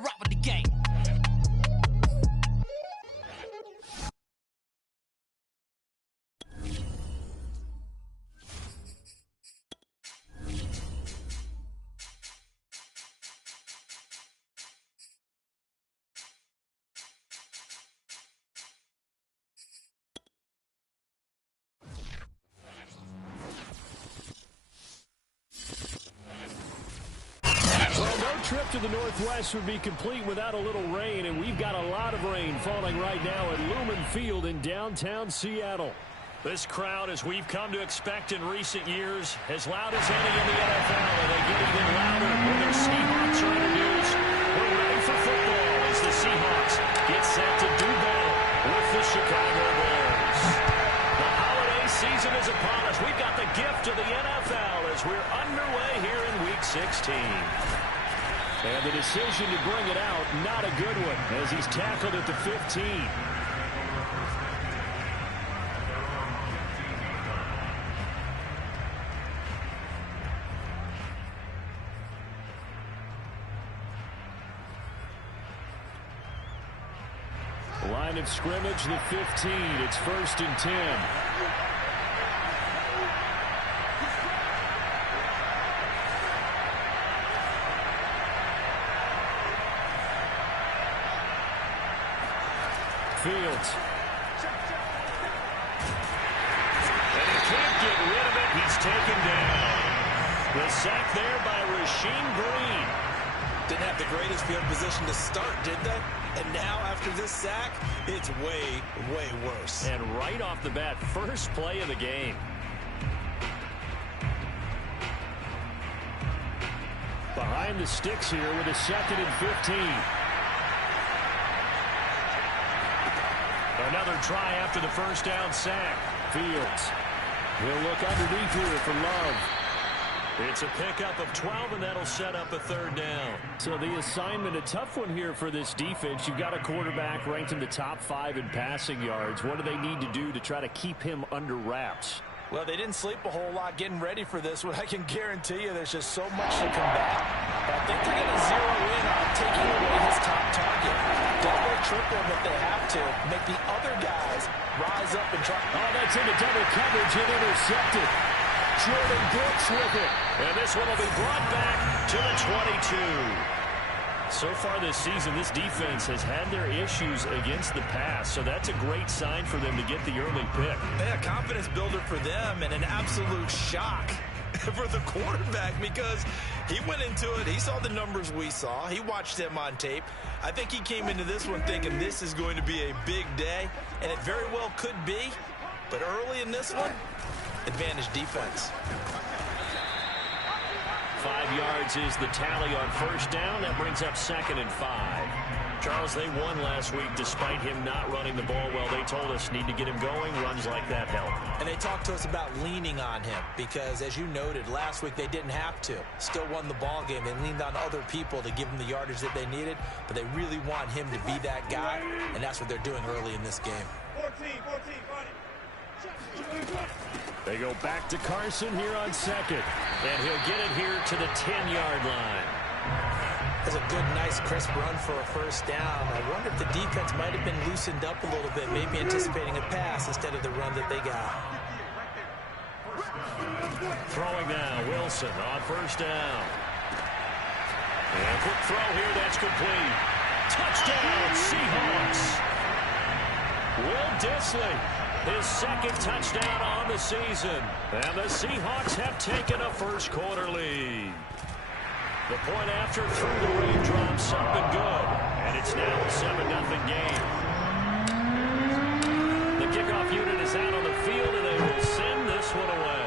Rock with the game. Trip to the Northwest would be complete without a little rain, and we've got a lot of rain falling right now at Lumen Field in downtown Seattle. This crowd, as we've come to expect in recent years, as loud as any in the NFL, and they get even louder when their Seahawks are introduced. We're ready for football as the Seahawks get set to do battle with the Chicago Bears. The holiday season is upon us. We've got the gift of the NFL as we're underway here in Week 16. And the decision to bring it out, not a good one, as he's tackled at the 15. Line of scrimmage, the 15. It's 1st and 10. Fields. And he can't get rid of it. He's taken down. The sack there by Rasheem Green. Didn't have the greatest field position to start, did they? And now after this sack, it's way, way worse. And right off the bat, first play of the game. Behind the sticks here with a 2nd and 15. Another try after the first down sack. Fields. He'll look underneath here for Love. It's a pickup of 12, and that'll set up a 3rd down. So the assignment, a tough one here for this defense. You've got a quarterback ranked in the top 5 in passing yards. What do they need to do to try to keep him under wraps? Well, they didn't sleep a whole lot getting ready for this one. I can guarantee you there's just so much to combat. But I think they're going to zero in on taking away his top target. Double, triple him if they have to. Make the other guys rise up and try. Oh, that's into double coverage and intercepted. Jordan Brooks with it. And this one will be brought back to the 22. So far this season, this defense has had their issues against the pass, so that's a great sign for them to get the early pick. Yeah, confidence builder for them and an absolute shock for the quarterback because he went into it. He saw the numbers we saw. He watched them on tape. I think he came into this one thinking this is going to be a big day, and it very well could be. But early in this one, advantage defense. 5 yards is the tally on 1st down. That brings up 2nd and 5. Charles, they won last week despite him not running the ball well. They told us need to get him going. Runs like that help. And they talked to us about leaning on him because, as you noted, last week they didn't have to. Still won the ball game. They leaned on other people to give them the yardage that they needed, but they really want him to be that guy, and that's what they're doing early in this game. 14, They go back to Carson here on 2nd. And he'll get it here to the 10-yard line. That's a good, nice, crisp run for a 1st down. I wonder if the defense might have been loosened up a little bit, maybe anticipating a pass instead of the run that they got. Throwing now, Wilson on 1st down. And a quick throw here, that's complete. Touchdown, Seahawks. Will Dissly. His 2nd touchdown on the season. And the Seahawks have taken a first-quarter lead. The point after through the raindrops up and good. And it's now a 7-0 game. The kickoff unit is out on the field, and they will send this one away.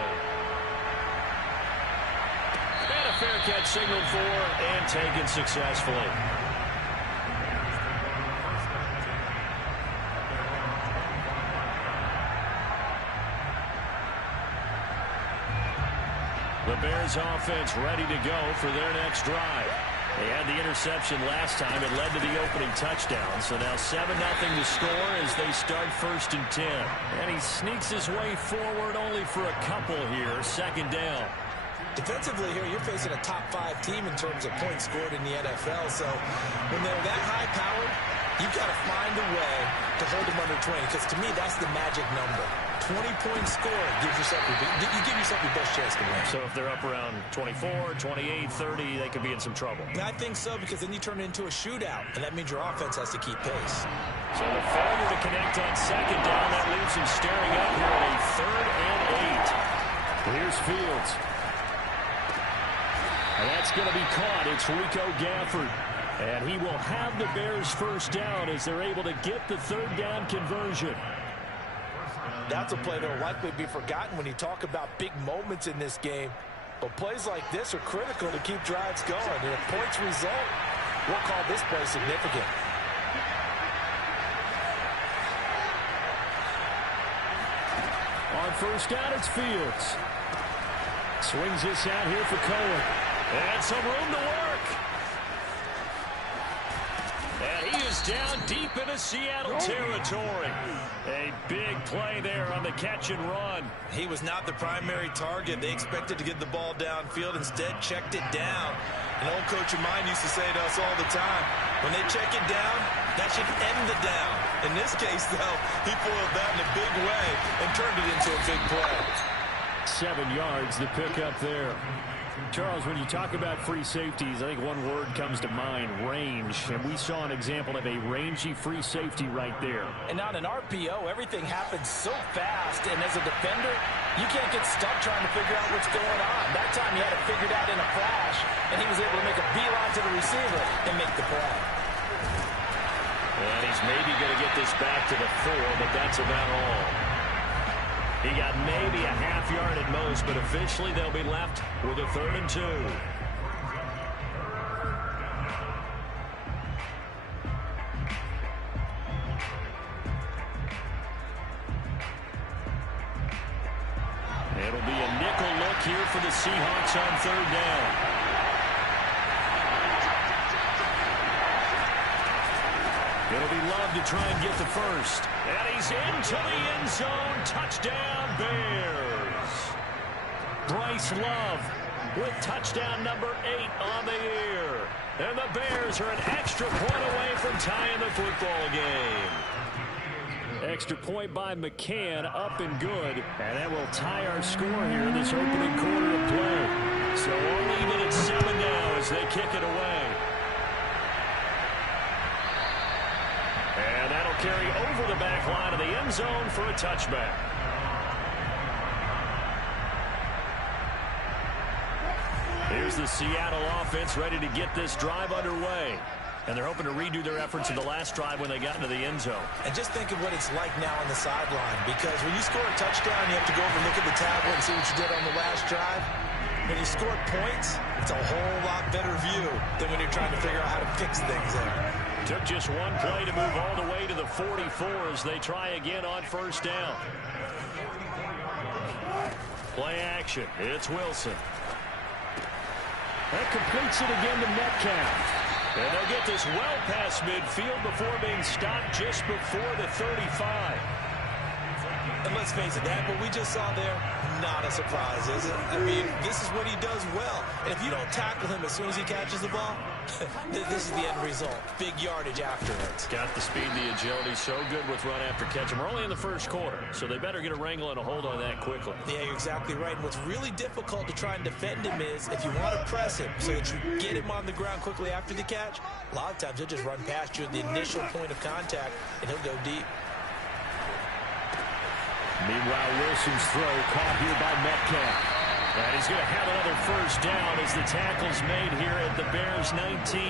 And a fair catch signaled for and taken successfully. The Bears offense ready to go for their next drive. They had the interception last time. It led to the opening touchdown. So now 7-0 to score as they start 1st and 10. And he sneaks his way forward only for a couple here. 2nd down. Defensively here, you're facing a top 5 team in terms of points scored in the NFL. So when they're that high-powered, you've got to find a way to hold them under 20, because to me, that's the magic number. 20-point score gives yourself you give yourself your best chance to win. So if they're up around 24, 28, 30, they could be in some trouble. I think so, because then you turn it into a shootout, and that means your offense has to keep pace. So the failure to connect on second down, that leaves him staring up here at a 3rd and 8. Here's Fields. And that's going to be caught. It's Rico Gafford. And he will have the Bears first down as they're able to get the 3rd down conversion. That's a play that will likely be forgotten when you talk about big moments in this game. But plays like this are critical to keep drives going. And if points result, we'll call this play significant. On first down, it's Fields. Swings this out here for Cohen. And some room to work. And he is down deep into Seattle territory. A big play there on the catch and run. He was not the primary target. They expected to get the ball downfield. Instead, checked it down. An old coach of mine used to say to us all the time, when they check it down, that should end the down. In this case, though, he foiled that in a big way and turned it into a big play. 7 yards, the pickup there. Charles, when you talk about free safeties, I think one word comes to mind, range. And we saw an example of a rangy free safety right there. And on an RPO, everything happens so fast. And as a defender, you can't get stuck trying to figure out what's going on. That time he had it figured out in a flash, and he was able to make a beeline to the receiver and make the play. And he's maybe going to get this back to the 4, but that's about all. He got maybe a half yard at most, but officially they'll be left with a 3rd and 2. It'll be a nickel look here for the Seahawks on 3rd down. It'll be Love to try and get the first. And he's into the end zone. Touchdown, Bears. Bryce Love with touchdown number 8 on the year. And the Bears are an extra point away from tying the football game. Extra point by McCann, up and good. And that will tie our score here in this opening quarter of play. So only even at 7 now as they kick it away. And that'll carry over the back line of the end zone for a touchback. Here's the Seattle offense ready to get this drive underway. And they're hoping to redo their efforts in the last drive when they got into the end zone. And just think of what it's like now on the sideline, because when you score a touchdown, you have to go over and look at the tablet and see what you did on the last drive. When you score points, it's a whole lot better view than when you're trying to figure out how to fix things there. Took just one play to move all the way to the 44 as they try again on first down. Play action. It's Wilson. That completes it again to Metcalf. And they'll get this well past midfield before being stopped just before the 35. And let's face it, that what we just saw there, not a surprise, is it? I mean, this is what he does well. And if you don't tackle him as soon as he catches the ball, this is the end result. Big yardage afterwards. Got the speed, the agility, so good with run after catch. And we're only in the first quarter, so they better get a wrangle and a hold on that quickly. Yeah, you're exactly right. And what's really difficult to try and defend him is if you want to press him so that you get him on the ground quickly after the catch, a lot of times he'll just run past you at the initial point of contact, and he'll go deep. Meanwhile, Wilson's throw caught here by Metcalf. And he's going to have another first down as the tackle's made here at the Bears 19.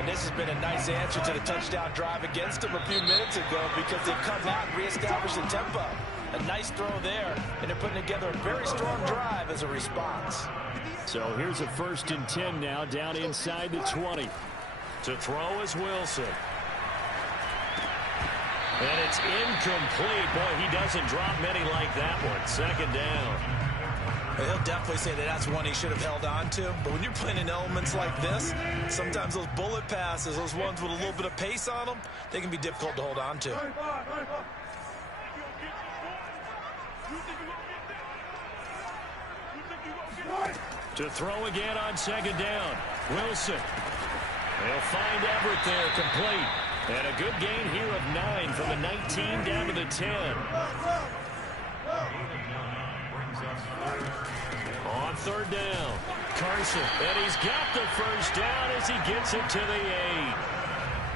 And this has been a nice answer to the touchdown drive against them a few minutes ago because they've come out and reestablished the tempo. A nice throw there, and they're putting together a very strong drive as a response. So here's a 1st and 10 now down inside the 20. To throw is Wilson. And it's incomplete. Boy, he doesn't drop many like that one. 2nd down. He'll definitely say that that's one he should have held on to. But when you're playing in elements like this, sometimes those bullet passes, those ones with a little bit of pace on them, they can be difficult to hold on to. To throw again on second down. Wilson. They'll find Everett there, complete. And a good gain here of 9 from the 19 down to the 10. On third down, Carson. And he's got the first down as he gets it to the 8.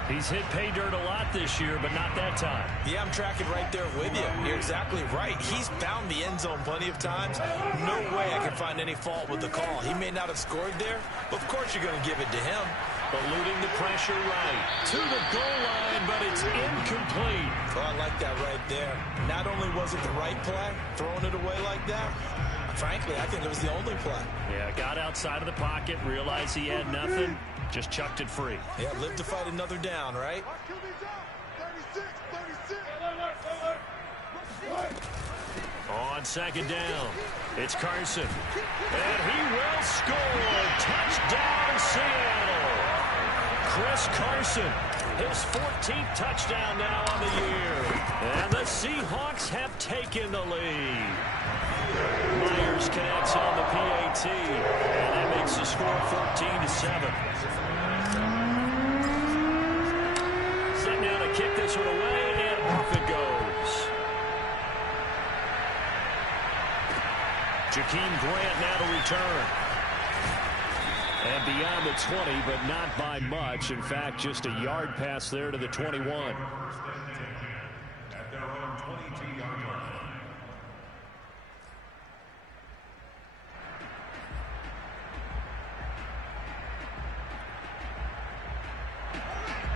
He's hit pay dirt a lot this year, but not that time. Yeah, I'm tracking right there with you. You're exactly right. He's found the end zone plenty of times. No way I can find any fault with the call. He may not have scored there, but of course you're going to give it to him. Eluding the pressure right to the goal line, but it's incomplete. Oh, I like that right there. Not only was it the right play, throwing it away like that, frankly, I think it was the only play. Yeah, got outside of the pocket, realized he had nothing, just chucked it free. Yeah, live to fight another down, right? On second down, it's Carson. And he will score. Touchdown, Seattle. Chris Carson, his 14th touchdown now on the year. And the Seahawks have taken the lead. Myers connects on the PAT, and that makes the score 14-7. Set now to kick this one away, and off it goes. Jakeem Grant now to return. And beyond the 20, but not by much. In fact, just a yard pass there to the 21.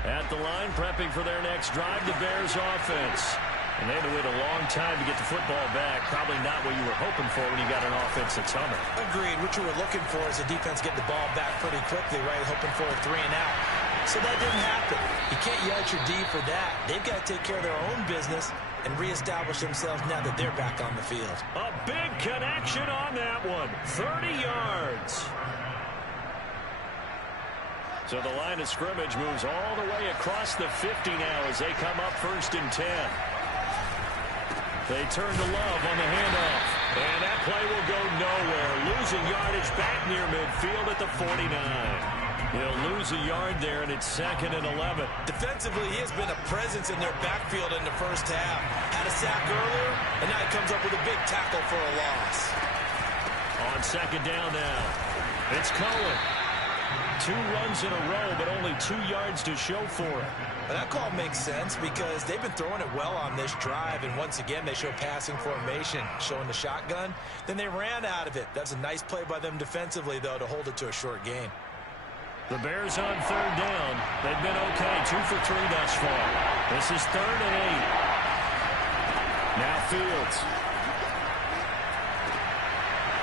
At the line, prepping for their next drive, the Bears offense. And they had to wait a long time to get the football back. Probably not what you were hoping for when you got an offense that's humming. Agreed. What you were looking for is a defense getting the ball back pretty quickly, right? Hoping for a 3 and out. So that didn't happen. You can't yell at your D for that. They've got to take care of their own business and reestablish themselves now that they're back on the field. A big connection on that one. 30 yards. So the line of scrimmage moves all the way across the 50 now as they come up 1st and 10. They turn to Love on the handoff. And that play will go nowhere. Losing yardage back near midfield at the 49. He'll lose a yard there, and it's 2nd and 11. Defensively, he has been a presence in their backfield in the first half. Had a sack earlier, and now he comes up with a big tackle for a loss. On second down now, it's Cohen. 2 runs in a row, but only 2 yards to show for it. Well, that call makes sense because they've been throwing it well on this drive, and once again, they show passing formation, showing the shotgun. Then they ran out of it. That's a nice play by them defensively, though, to hold it to a short gain. The Bears on 3rd down. They've been okay, 2 for 3 thus far. This is 3rd and 8. Now Fields.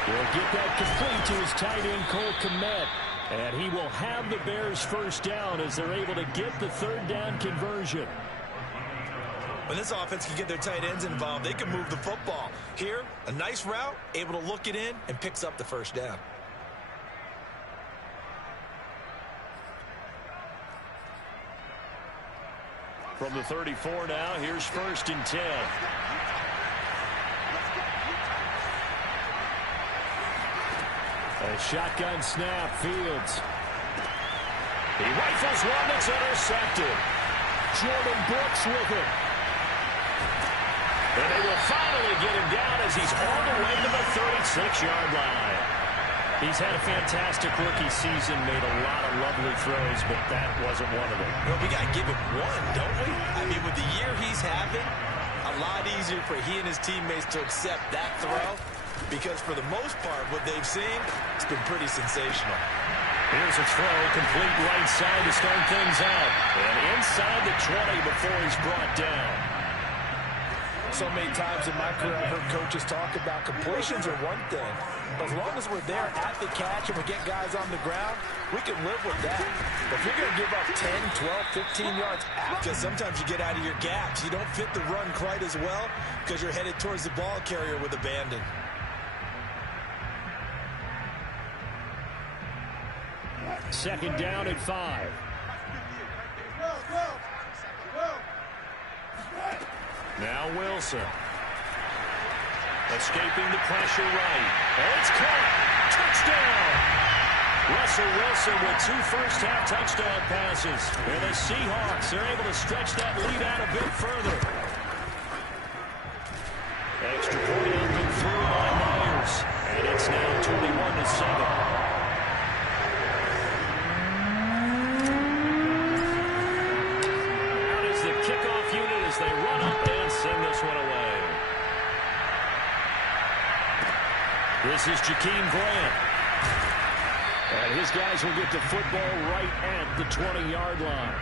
He'll get that complete to his tight end, Cole Kmet. And he will have the Bears first down as they're able to get the 3rd down conversion. When this offense can get their tight ends involved, they can move the football. Here, a nice route, able to look it in, and picks up the first down. From the 34 now, here's 1st and 10. A shotgun snap, Fields. He rifles one that's intercepted. Jordan Brooks with it. And they will finally get him down as he's all the way to the 36-yard line. He's had a fantastic rookie season, made a lot of lovely throws, but that wasn't one of them. Well, we got to give him one, don't we? I mean, with the year he's having, a lot easier for he and his teammates to accept that throw. Because for the most part, what they've seen, it's been pretty sensational. Here's a throw, complete right side to start things out. And inside the 20 before he's brought down. So many times in my career, I've heard coaches talk about completions are one thing. But as long as we're there at the catch and we get guys on the ground, we can live with that. But if you're going to give up 10, 12, 15 yards because sometimes you get out of your gaps. You don't fit the run quite as well because you're headed towards the ball carrier with abandon. Second down at 5. Now Wilson. Escaping the pressure right. And it's caught. Touchdown! Russell Wilson with 2 first-half touchdown passes. And the Seahawks are able to stretch that lead out a bit further. Extra point up and through by Myers. And it's now 21-7. Kickoff unit as they run up and send this one away. This is Jakeem Grant. And his guys will get the football right at the 20-yard line.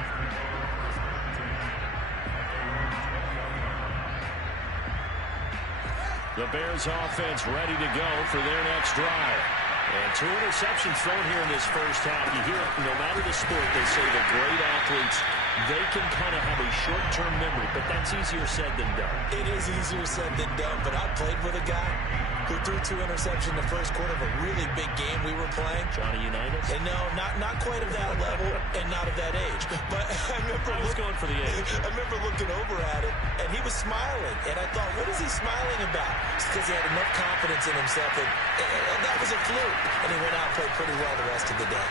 The Bears offense ready to go for their next drive. And 2 interceptions thrown here in this first half. You hear it, no matter the sport, they say the great athletes, they can kind of have a short-term memory, but that's easier said than done. It is easier said than done, but I played with a guy who threw 2 interceptions in the first quarter of a really big game we were playing. Johnny Unitas? And no, not quite of that level and not of that age. But I was going for the age. I remember looking over at him, and he was smiling. And I thought, what is he smiling about? It's because he had enough confidence in himself that that was a fluke. And he went out and played pretty well the rest of the day.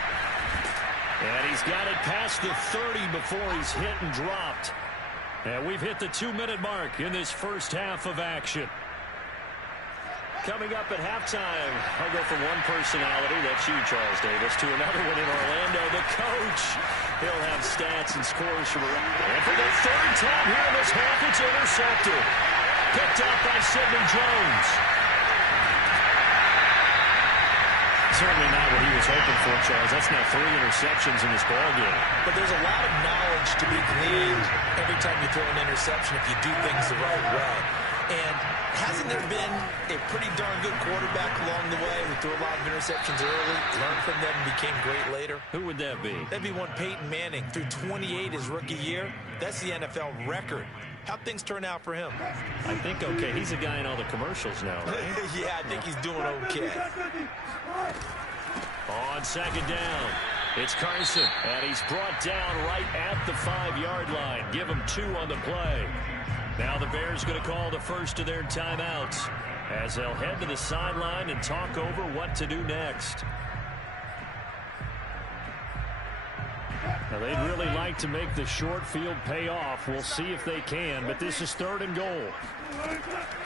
And he's got it past the 30 before he's hit and dropped. And we've hit the 2-minute mark in this first half of action. Coming up at halftime, I'll go from one personality, that's you, Charles Davis, to another one in Orlando, the coach. He'll have stats and scores from around. And for the 3rd time here in this half, it's intercepted. Picked up by Sidney Jones. Certainly not what he was hoping for, Charles. That's now 3 interceptions in this ballgame. But there's a lot of knowledge to be gleaned every time you throw an interception if you do things the right way. And hasn't there been a pretty darn good quarterback along the way who threw a lot of interceptions early, learned from them, and became great later? Who would that be? That'd be one Peyton Manning. Threw 28 his rookie year. That's the NFL record. How'd things turn out for him? I think okay. He's a guy in all the commercials now, right? Yeah, I think he's doing okay. On 2nd down, it's Carson, and he's brought down right at the 5-yard line. Give him 2 on the play. Now the Bears going to call the first of their timeouts as they'll head to the sideline and talk over what to do next. Now they'd really like to make the short field pay off. We'll see if they can, but this is 3rd and goal.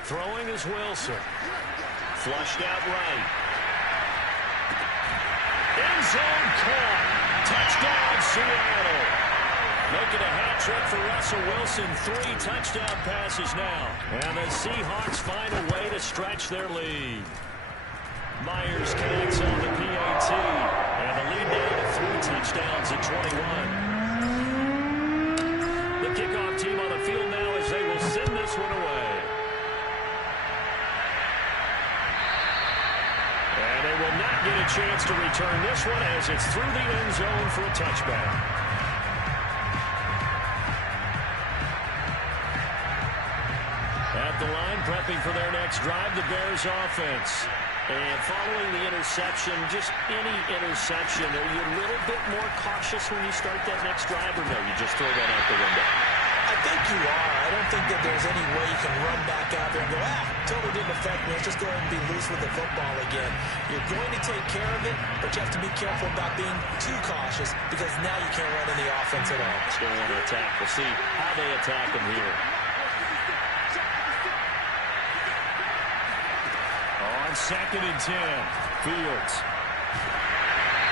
Throwing is Wilson. Flushed out right. End zone caught. Touchdown, Seattle. Making a hat trick for Russell Wilson. 3 touchdown passes now. And the Seahawks find a way to stretch their lead. Myers connects on the PAT. And the lead down to 3 touchdowns at 21. The kickoff team on the field now as they will send this one away. And they will not get a chance to return this one as it's through the end zone for a touchback. At the line, prepping for their next drive, the Bears offense. And following the interception, just any interception, are you a little bit more cautious when you start that next drive, or no, you just throw that out the window? I think you are. I don't think that there's any way you can run back out there and go, totally didn't affect me. Let's just go ahead and be loose with the football again. You're going to take care of it, but you have to be careful about being too cautious because now you can't run any offense at all. Still want to attack. We'll see how they attack him here. On 2nd and 10, Fields.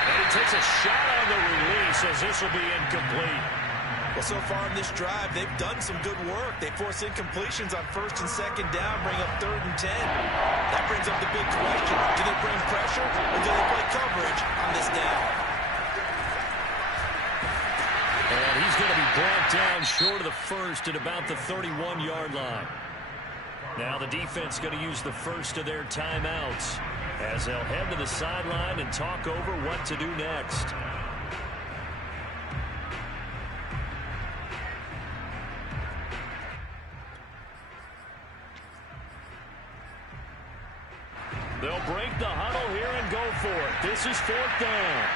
And he takes a shot on the release as this will be incomplete. Well, so far in this drive, they've done some good work. They force incompletions on 1st and 2nd down, bring up 3rd and 10. That brings up the big question. Do they bring pressure or do they play coverage on this down? And he's going to be brought down short of the first at about the 31-yard line. Now the defense going to use the first of their timeouts as they'll head to the sideline and talk over what to do next. They'll break the huddle here and go for it. This is 4th down.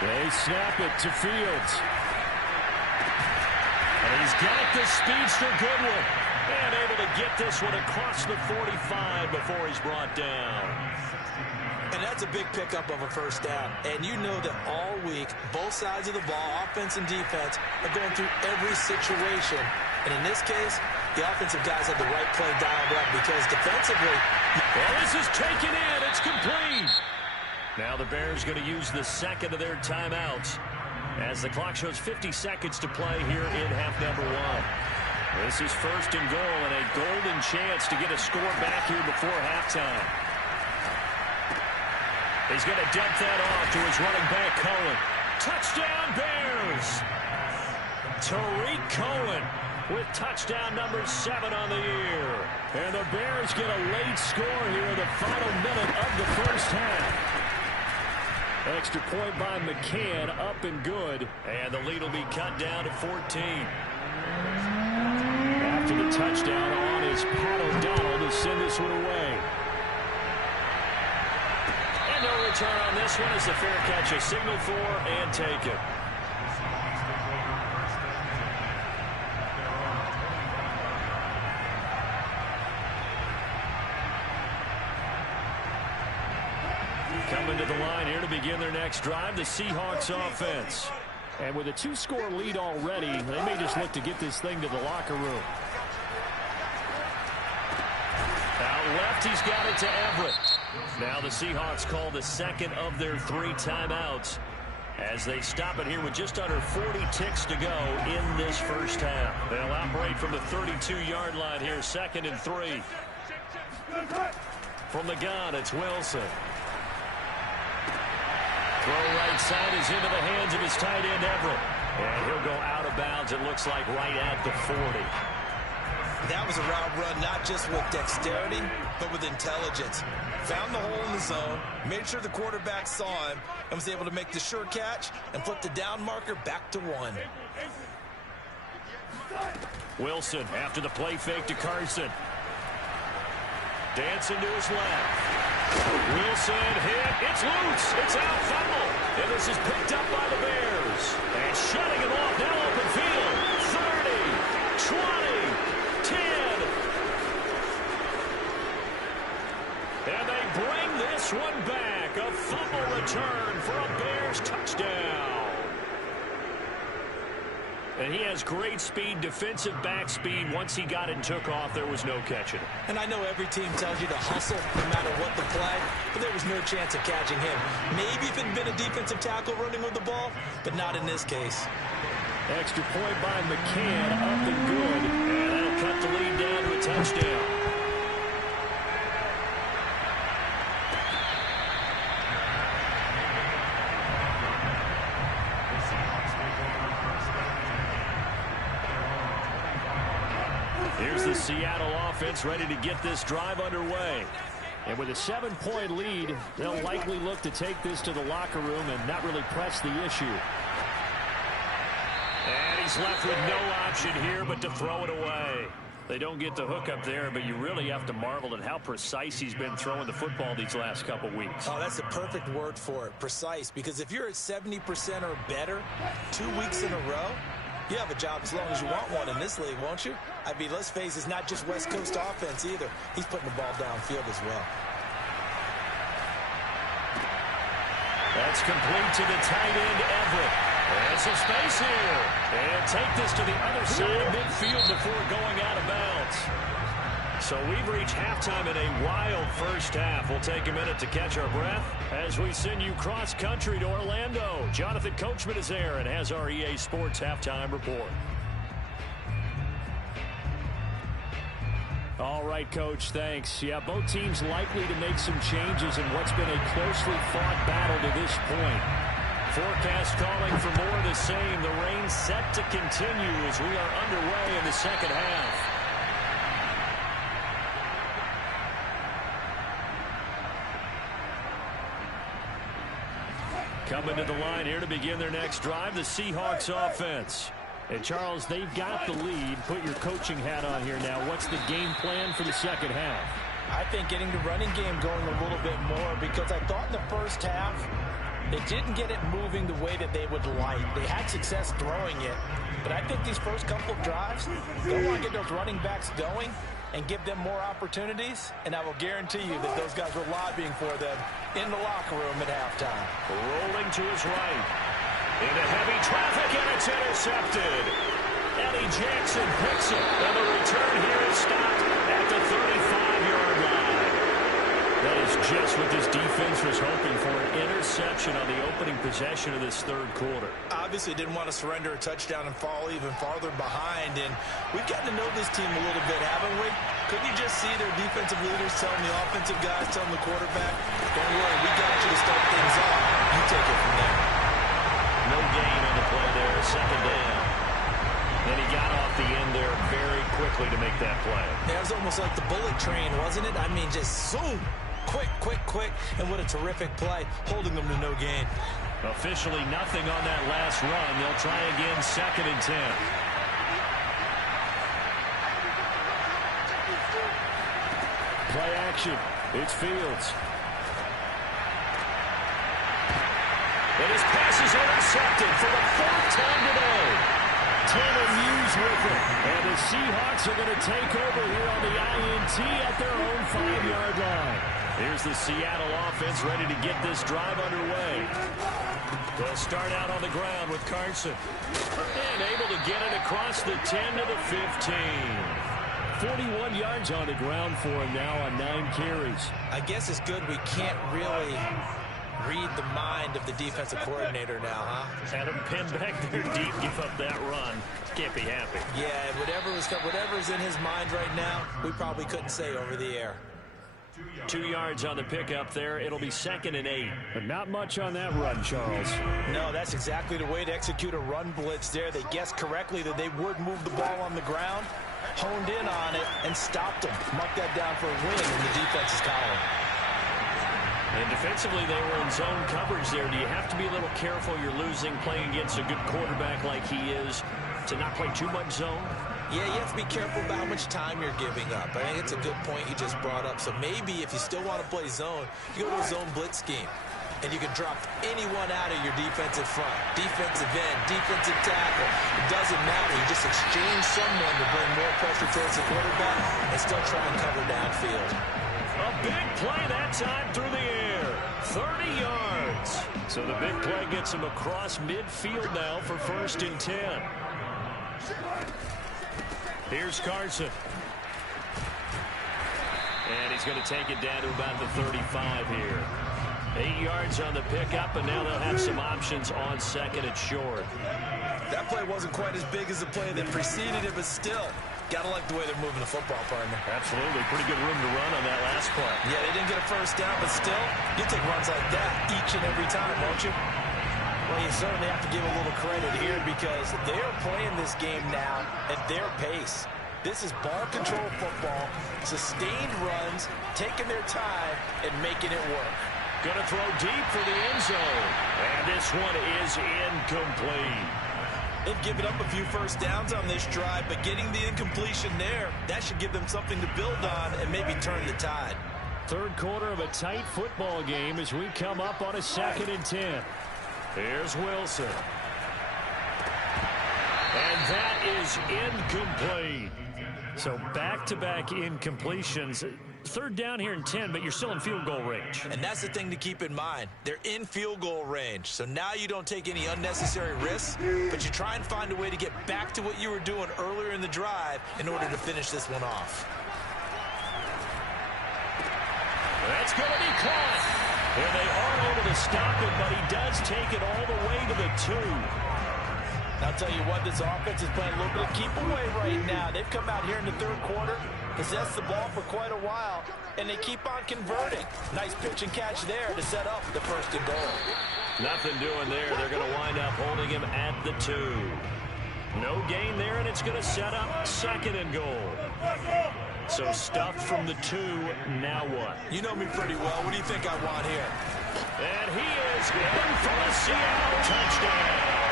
They snap it to Fields. And he's got the speedster Goodwin. And able to get this one across the 45 before he's brought down. And that's a big pickup of a first down. And you know that all week, both sides of the ball, offense and defense, are going through every situation. And in this case, the offensive guys have the right play dialed up because defensively... Well, this is taken in. It's complete. Now the Bears going to use the second of their timeouts as the clock shows 50 seconds to play here in half number 1. This is first and goal and a golden chance to get a score back here before halftime. He's going to dump that off to his running back, Cohen. Touchdown, Bears! Tariq Cohen with touchdown number 7 on the year. And the Bears get a late score here in the final minute of the first half. Extra point by McCann, up and good. And the lead will be cut down to 14. After the touchdown on is Pat O'Donnell to send this one away. And no return on this one as the fair catch is signaled for and taken. Coming to the line here to begin their next drive, the Seahawks offense. And with a 2-score lead already, they may just look to get this thing to the locker room. Out left, he's got it to Everett. Now the Seahawks call the second of their 3 timeouts as they stop it here with just under 40 ticks to go in this first half. They'll operate from the 32-yard line here, 2nd and 3. From the gun, it's Wilson. Throw right side is into the hands of his tight end, Everett. And he'll go out of bounds, it looks like, right at the 40. That was a route run not just with dexterity, but with intelligence. Found the hole in the zone, made sure the quarterback saw him, and was able to make the sure catch and flip the down marker back to 1. Wilson after the play fake to Carson. Dancing to his left. Wilson hit. It's loose. It's out, fumble. And this is picked up by the Bears. And shutting him off now open field. 30, 20, 10. And they bring this one back. A fumble return for a Bears touchdown. And he has great speed, defensive back speed. Once he got it and took off, there was no catching it. And I know every team tells you to hustle no matter what the play, but there was no chance of catching him. Maybe if it had been a defensive tackle running with the ball, but not in this case. Extra point by McCann, up and good. And that'll cut the lead down to a touchdown. Here's the Seattle offense ready to get this drive underway. And with a 7-point lead, they'll likely look to take this to the locker room and not really press the issue. And he's left with no option here but to throw it away. They don't get the hook up there, but you really have to marvel at how precise he's been throwing the football these last couple weeks. Oh, that's the perfect word for it, precise. Because if you're at 70% or better 2 weeks in a row, you have a job as long as you want one in this league, won't you? I mean, let's face it, it's not just West Coast offense either. He's putting the ball downfield as well. That's complete to the tight end, Everett. And some space here. And take this to the other side of midfield before going out of bounds. So we've reached halftime in a wild first half. We'll take a minute to catch our breath as we send you cross-country to Orlando. Jonathan Coachman is there and has our EA Sports halftime report. All right, Coach, thanks. Yeah, both teams likely to make some changes in what's been a closely fought battle to this point. Forecast calling for more of the same. The rain set to continue as we are underway in the second half. Coming to the line here to begin their next drive, the Seahawks offense. And, Charles, they've got the lead. Put your coaching hat on here now. What's the game plan for the second half? I think getting the running game going a little bit more because I thought in the first half They didn't get it moving the way that they would like. They had success throwing it, but I think these first couple of drives, they want to get those running backs going and give them more opportunities, and I will guarantee you that those guys were lobbying for them in the locker room at halftime. Rolling to his right. Into heavy traffic, and it's intercepted. Eddie Jackson picks it, and the return here is stopped at the 35-yard line. That is just what this defense was hoping for, an interception on the opening possession of this third quarter. Obviously didn't want to surrender a touchdown and fall even farther behind, and we've gotten to know this team a little bit, haven't we? Couldn't you just see their defensive leaders telling the offensive guys, telling the quarterback, don't worry, we got you to start things off. You take it from there. No gain on the play there, second down. And he got off the end there very quickly to make that play. That was almost like the bullet train, wasn't it? I mean, just zoom. Quick, quick, quick. And what a terrific play, holding them to no gain. Officially nothing on that last run. They'll try again, 2nd and 10. Play action. It's Fields. And his pass is intercepted for the 4th time today. Taylor Muse with it. And the Seahawks are going to take over here on the INT at their own 5-yard line. Here's the Seattle offense ready to get this drive underway. They'll start out on the ground with Carson. And able to get it across the 10 to the 15. 41 yards on the ground for him now on 9 carries. I guess it's good we can't really read the mind of the defensive coordinator now, huh? Had him pinned back there deep, give up that run. Can't be happy. Yeah, whatever's in his mind right now, we probably couldn't say over the air. 2 yards on the pickup there. It'll be 2nd and 8. But not much on that run, Charles. No, that's exactly the way to execute a run blitz there. They guessed correctly that they would move the ball on the ground, honed in on it, and stopped them. Mark that down for a win in the defense's column. And defensively, they were in zone coverage there. Do you have to be a little careful? You're losing, playing against a good quarterback like he is, to not play too much zone? Yeah, you have to be careful about how much time you're giving up. I think it's a good point you just brought up. So maybe if you still want to play zone, you go to a zone blitz scheme. And you can drop anyone out of your defensive front. Defensive end, defensive tackle. It doesn't matter. You just exchange someone to bring more pressure towards the quarterback and still try and cover downfield. A big play that time through the air. 30 yards. So the big play gets him across midfield now for 1st and 10. Here's Carson. And he's going to take it down to about the 35 here. 8 yards on the pickup, and now they'll have some options on 2nd and short. That play wasn't quite as big as the play that preceded it, but still, gotta like the way they're moving the football, partner. Absolutely. Pretty good room to run on that last play. Yeah, they didn't get a first down, but still, you take runs like that each and every time, won't you? Well, you certainly have to give a little credit here because they're playing this game now at their pace. This is ball control football, sustained runs, taking their time, and making it work. Going to throw deep for the end zone. And this one is incomplete. They've given up a few first downs on this drive, but getting the incompletion there, that should give them something to build on and maybe turn the tide. Third quarter of a tight football game as we come up on a 2nd and 10. Here's Wilson. And that is incomplete. So back-to-back incompletions. Third down here in 10, but you're still in field goal range. And that's the thing to keep in mind. They're in field goal range. So now you don't take any unnecessary risks, but you try and find a way to get back to what you were doing earlier in the drive in order to finish this one off. That's going to be caught. And they are able to stop it, but he does take it all the way to the 2. I'll tell you what, this offense is playing a little bit of keep away right now. They've come out here in the third quarter, possessed the ball for quite a while, and they keep on converting. Nice pitch and catch there to set up the 1st and goal. Nothing doing there. They're going to wind up holding him at the 2. No gain there, and it's going to set up 2nd and goal. So stuffed from the 2, now what? You know me pretty well. What do you think I want here? And he is in for the Seattle touchdown.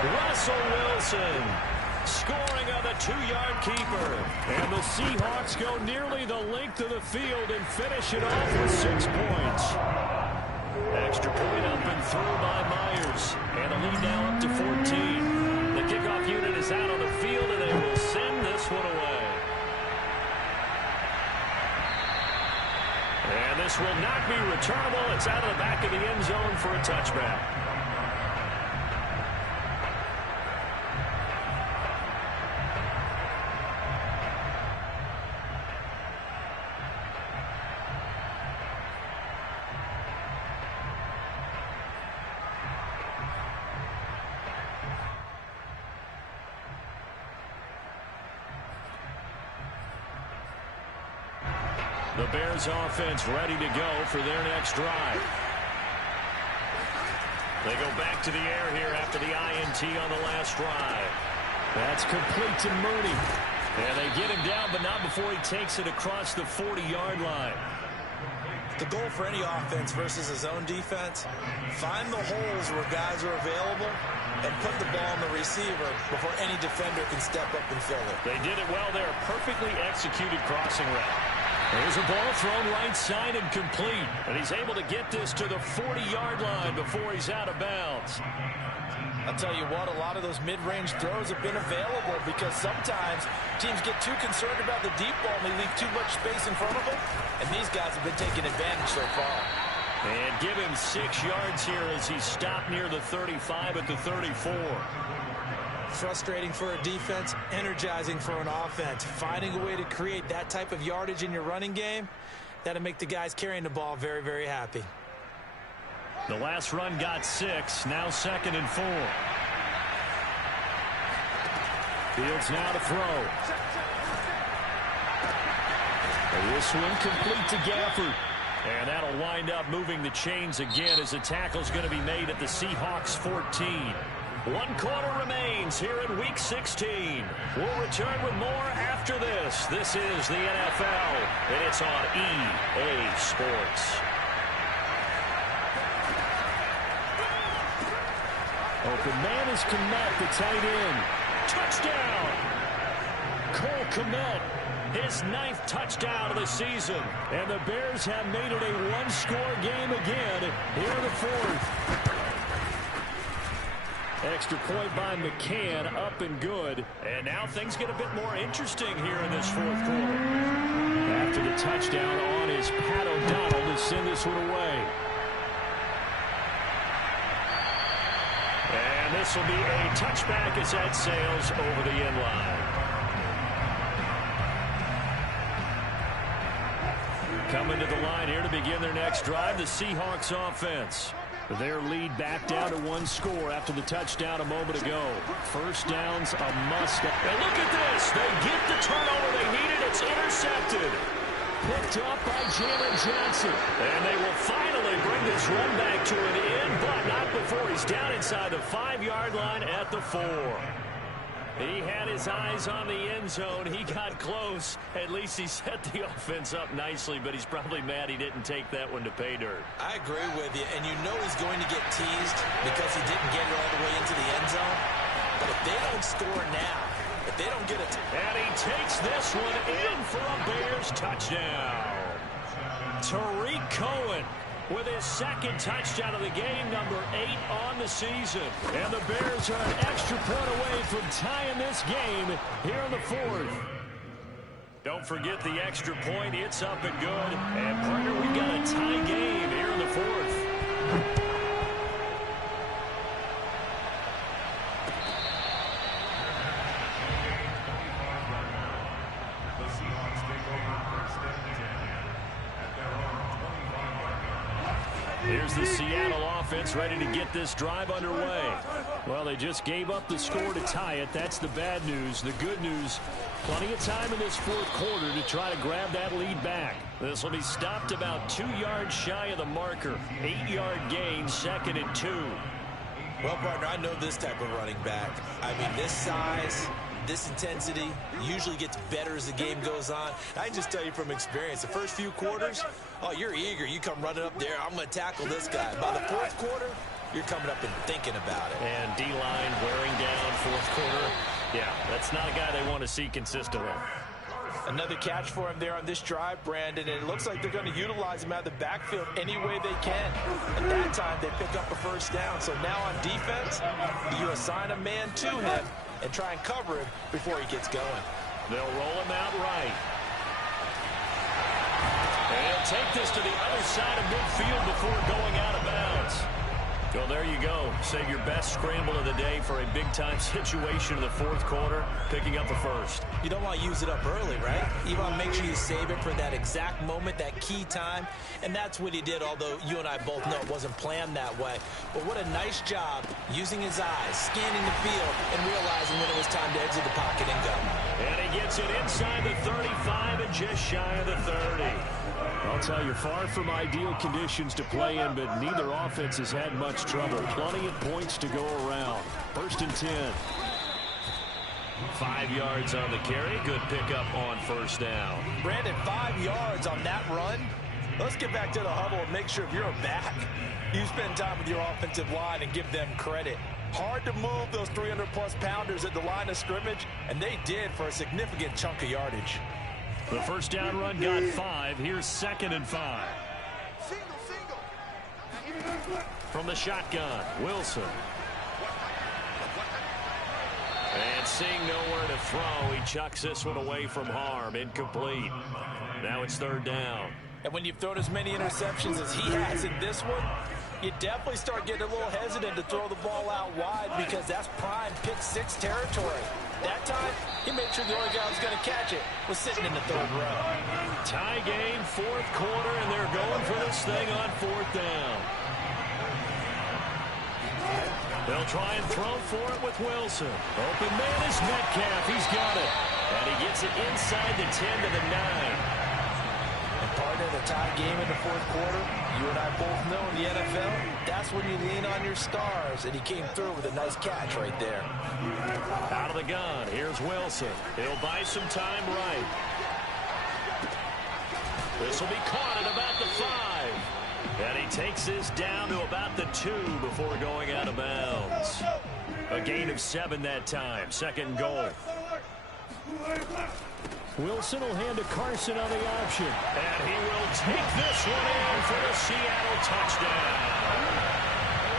Russell Wilson scoring on the 2-yard keeper. And the Seahawks go nearly the length of the field and finish it off with 6 points. Extra point up and through by Myers. And the lead now up to 14. The kickoff unit is out on the field, and they will send this one away. And this will not be returnable. It's out of the back of the end zone for a touchback. The Bears offense ready to go for their next drive. They go back to the air here after the INT on the last drive. That's complete to Mooney. And they get him down, but not before he takes it across the 40-yard line. The goal for any offense versus a zone defense, find the holes where guys are available and put the ball on the receiver before any defender can step up and fill it. They did it well there. Perfectly executed crossing route. There's a ball thrown right side and complete. And he's able to get this to the 40-yard line before he's out of bounds. I'll tell you what, a lot of those mid-range throws have been available because sometimes teams get too concerned about the deep ball and they leave too much space in front of them. And these guys have been taking advantage so far. And give him 6 yards here as he stopped near the 35 at the 34. Frustrating for a defense, energizing for an offense. Finding a way to create that type of yardage in your running game, that'll make the guys carrying the ball very, very happy. The last run got 6, now 2nd and 4. Fields now to throw. And this one complete to Gafford. And that'll wind up moving the chains again as the tackle's going to be made at the Seahawks 14. 1 quarter remains here in Week 16. We'll return with more after this. This is the NFL, and it's on EA Sports. Open man is Kmet, the tight end. Touchdown! Cole Kmet, his 9th touchdown of the season. And the Bears have made it a one-score game again here in the 4th. Extra point by McCann, up and good. And now things get a bit more interesting here in this 4th quarter. After the touchdown on is Pat O'Donnell to send this one away. And this will be a touchback as that sails over the end line. Coming to the line here to begin their next drive, the Seahawks offense. Their lead back down to 1 score after the touchdown a moment ago. First down's a must. And look at this. They get the turnover they needed. It's intercepted. Picked up by Jalen Johnson. And they will finally bring this run back to an end, but not before he's down inside the 5-yard line at the 4. He had his eyes on the end zone. He got close. At least he set the offense up nicely, but he's probably mad he didn't take that one to pay dirt. I agree with you, and you know he's going to get teased because he didn't get it all the way into the end zone. But if they don't score now, if they don't get it... And he takes this one in for a Bears touchdown. Tariq Cohen with his 2nd touchdown of the game, number 8 on the season. And the Bears are an extra point away from tying this game here in the 4th. Don't forget the extra point. It's up and good. And, partner, we've got a tie game here in the 4th. Here's the Seattle offense ready to get this drive underway. Well, they just gave up the score to tie it. That's the bad news. The good news, plenty of time in this 4th quarter to try to grab that lead back. This will be stopped about 2 yards shy of the marker. 8-yard gain, 2nd and 2. Well, partner, I know this type of running back. I mean, this size, this intensity usually gets better as the game goes on. I can just tell you from experience, the first few quarters, oh, you're eager. You come running up there, I'm going to tackle this guy. By the 4th quarter, you're coming up and thinking about it. And D-line wearing down 4th quarter. Yeah, that's not a guy they want to see consistently. Another catch for him there on this drive, Brandon, and it looks like they're going to utilize him out of the backfield any way they can. At that time, they pick up a first down. So now on defense, you assign a man to him and try and cover him before he gets going. They'll roll him out right. And he'll take this to the other side of midfield before going out of bounds. Well, there you go. Save your best scramble of the day for a big-time situation in the fourth quarter, picking up the first. You don't want to use it up early, right? You want to make sure you save it for that exact moment, that key time. And that's what he did, although you and I both know it wasn't planned that way. But what a nice job using his eyes, scanning the field, and realizing when it was time to exit the pocket and go. And he gets it inside the 35 and just shy of the 30. I'll tell you, far from ideal conditions to play in, but neither offense has had much trouble. Plenty of points to go around. First and 10. 5 yards on the carry. Good pickup on first down. Brandon, 5 yards on that run. Let's get back to the huddle and make sure if you're a back, you spend time with your offensive line and give them credit. Hard to move those 300-plus pounders at the line of scrimmage, and they did for a significant chunk of yardage. The first down run got 5. Here's 2nd and 5. From the shotgun, Wilson. And seeing nowhere to throw, he chucks this one away from harm. Incomplete. Now it's 3rd down. And when you've thrown as many interceptions as he has in this one, you definitely start getting a little hesitant to throw the ball out wide because that's prime pick-6 territory. That time, he made sure the only guy who was going to catch it was sitting in the 3rd row. Tie game, 4th quarter, and they're going for this thing on 4th down. They'll try and throw for it with Wilson. Open man is Metcalf. He's got it. And he gets it inside the 10 to the 9. And part of the tie game in the 4th quarter, you and I both know in the NFL, that's when you lean on your stars. And he came through with a nice catch right there. Out of the gun, here's Wilson. He'll buy some time right. This will be caught at about the 5. And he takes this down to about the 2 before going out of bounds. A gain of 7 that time. 2nd goal. Wilson will hand to Carson on the option. And he will take this one in for the Seattle touchdown.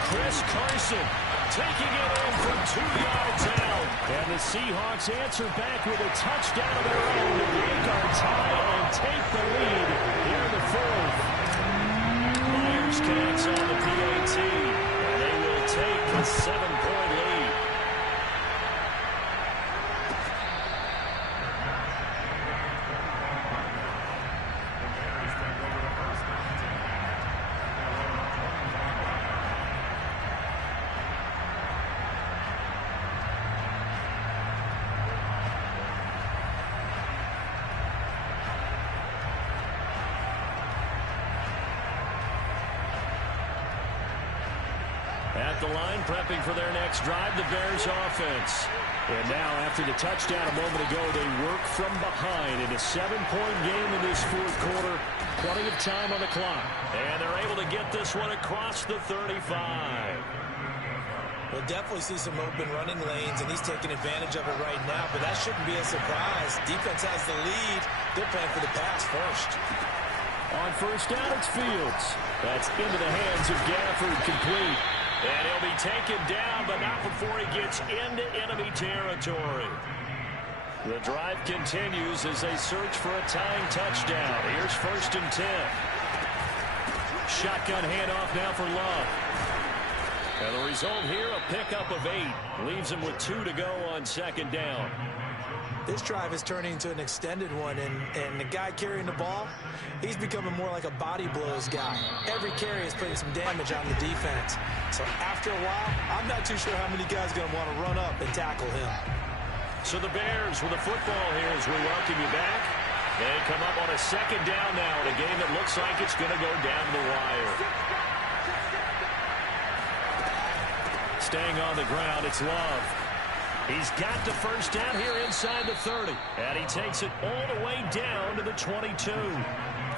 Chris Carson taking it in from 2 yards out. And the Seahawks answer back with a touchdown of their own to break our tie and take the lead here in the 4th. Myers connects on the PAT. And they will take a 7-point lead. At the line, prepping for their next drive, the Bears offense. And now, after the touchdown a moment ago, they work from behind in a 7-point game in this 4th quarter. Plenty of time on the clock. And they're able to get this one across the 35. We'll definitely see some open running lanes, and he's taking advantage of it right now, but that shouldn't be a surprise. Defense has the lead. They're playing for the pass first. On first down, it's Fields. That's into the hands of Gafford, complete. And he'll be taken down, but not before he gets into enemy territory. The drive continues as they search for a tying touchdown. Here's 1st and 10. Shotgun handoff now for Love. And the result here, a pickup of 8. Leaves him with 2 to go on 2nd down. This drive is turning into an extended one, and the guy carrying the ball, he's becoming more like a body blows guy. Every carry is putting some damage on the defense. So after a while, I'm not too sure how many guys are going to want to run up and tackle him. So the Bears with the football here as we welcome you back. They come up on a 2nd down now in a game that looks like it's going to go down the wire. Staying on the ground, it's Love. He's got the first down here inside the 30. And he takes it all the way down to the 22.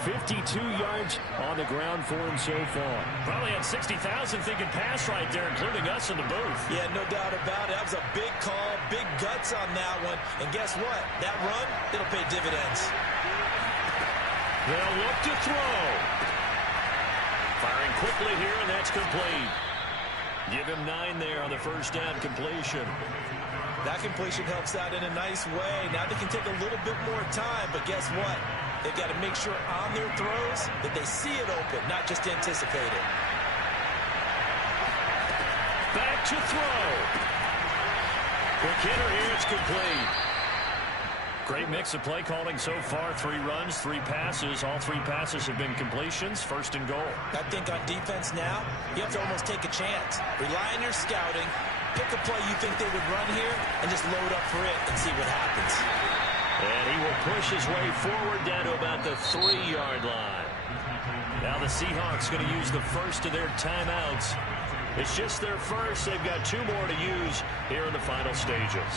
52 yards on the ground for him so far. Probably had 60,000 thinking pass right there, including us in the booth. Yeah, no doubt about it. That was a big call, big gut hits on that one. And guess what? That run, it'll pay dividends. They'll look to throw. Firing quickly here, and that's complete. Give him 9 there on the first down completion. That completion helps out in a nice way. Now they can take a little bit more time, but guess what? They've got to make sure on their throws that they see it open, not just anticipate it. Back to throw. Quick hitter here, it's complete. Great mix of play calling so far. 3 runs, 3 passes. All 3 passes have been completions. First and goal. I think on defense now, you have to almost take a chance. Rely on your scouting. Pick a play you think they would run here and just load up for it and see what happens. And he will push his way forward down to about the 3-yard line. Now the Seahawks going to use the first of their timeouts. It's just their first. They've got 2 more to use here in the final stages.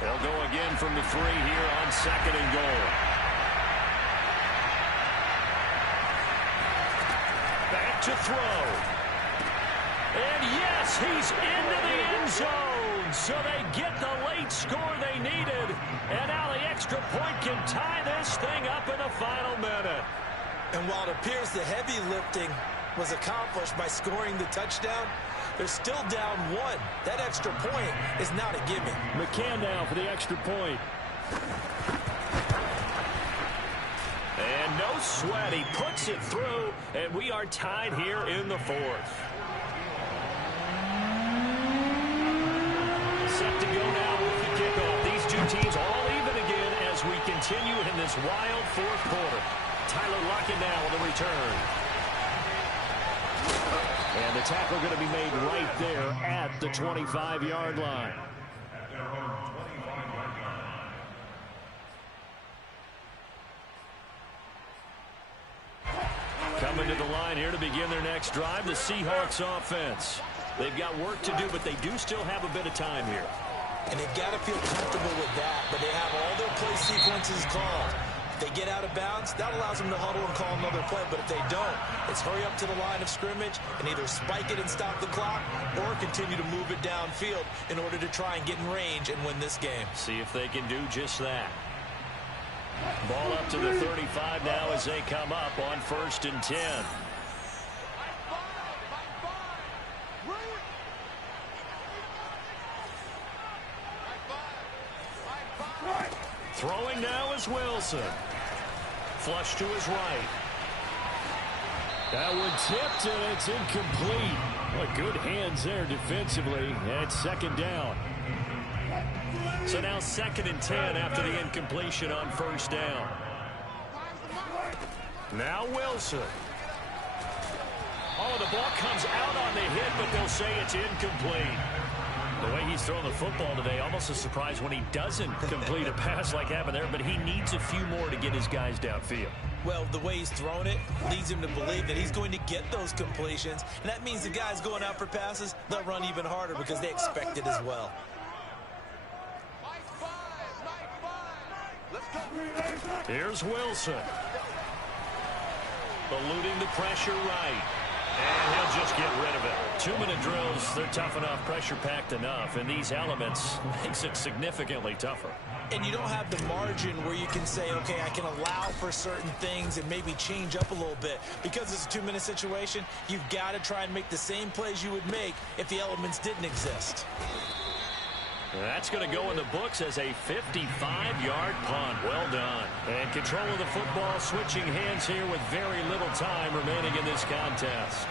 They'll go again from the 3 here on second and goal. Back to throw. And yes, he's into the end zone. So they get the late score they needed. And now the extra point can tie this thing up in the final minute. And while it appears the heavy lifting was accomplished by scoring the touchdown, they're still down 1. That extra point is not a gimme. McCann now for the extra point. And no sweat. He puts it through, and we are tied here in the 4th. Set to go now with the kickoff. These 2 teams all even again as we continue in this wild 4th quarter. Tyler Lockett now on the return. And the tackle going to be made right there at the 25-yard line. Coming to the line here to begin their next drive, the Seahawks offense. They've got work to do, but they do still have a bit of time here. And they've got to feel comfortable with that, but they have all their play sequences called. If they get out of bounds, that allows them to huddle and call another play. But if they don't, it's hurry up to the line of scrimmage and either spike it and stop the clock or continue to move it downfield in order to try and get in range and win this game. See if they can do just that. Ball up to the 35 now as they come up on 1st and 10. Throwing now is Wilson. Flush to his right. That one tipped, and it's incomplete. Well, good hands there defensively. And 2nd down. So now 2nd and 10 after the incompletion on 1st down. Now Wilson. Oh, the ball comes out on the hit, but they'll say it's incomplete. The way he's throwing the football today, almost a surprise when he doesn't complete a pass like happened there, but he needs a few more to get his guys downfield. Well, the way he's thrown it leads him to believe that he's going to get those completions, and that means the guys going out for passes, they'll run even harder because they expect it as well. Here's Wilson. Eluding the pressure right. And he'll just get rid of it. 2-minute drills, they're tough enough, pressure-packed enough, and these elements makes it significantly tougher. And you don't have the margin where you can say, okay, I can allow for certain things and maybe change up a little bit. Because it's a 2-minute situation, you've got to try and make the same plays you would make if the elements didn't exist. That's going to go in the books as a 55-yard punt. Well done. And control of the football, switching hands here with very little time remaining in this contest.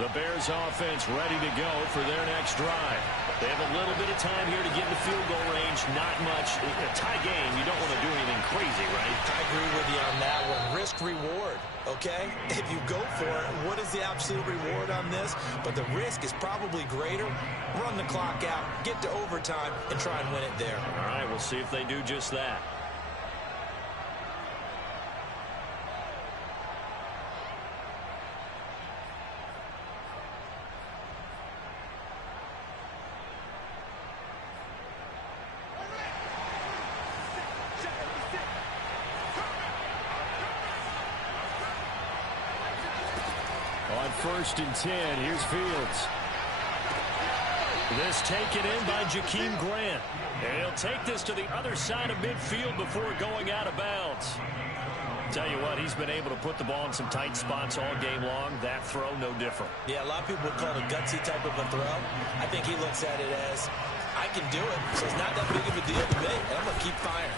The Bears offense ready to go for their next drive. They have a little bit of time here to get into field goal range. Not much. In a tie game, you don't want to do anything crazy, right? I agree with you on that one. Risk-reward, okay? If you go for it, what is the absolute reward on this? But the risk is probably greater. Run the clock out, get to overtime, and try and win it there. All right, we'll see if they do just that. on 1st and 10. Here's Fields. This taken in by Jakeem Grant. And he'll take this to the other side of midfield before going out of bounds. Tell you what, he's been able to put the ball in some tight spots all game long. That throw, no different. Yeah, a lot of people would call it a gutsy type of a throw. I think he looks at it as, I can do it, so it's not that big of a deal to me, and I'm going to keep firing.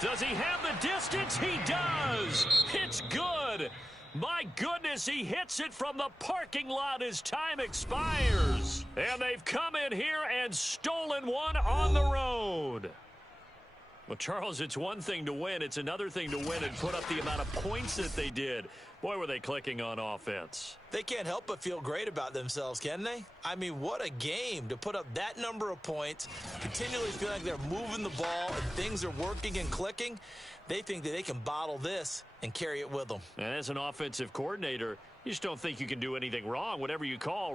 Does he have the distance? He does. It's good. My goodness, he hits it from the parking lot as time expires. And they've come in here and stolen one on the road. Well, Charles, it's one thing to win. It's another thing to win and put up the amount of points that they did. Boy, were they clicking on offense. They can't help but feel great about themselves, can they? I mean, what a game to put up that number of points, continually feel like they're moving the ball and things are working and clicking. They think that they can bottle this and carry it with them. And as an offensive coordinator, you just don't think you can do anything wrong. Whatever you call,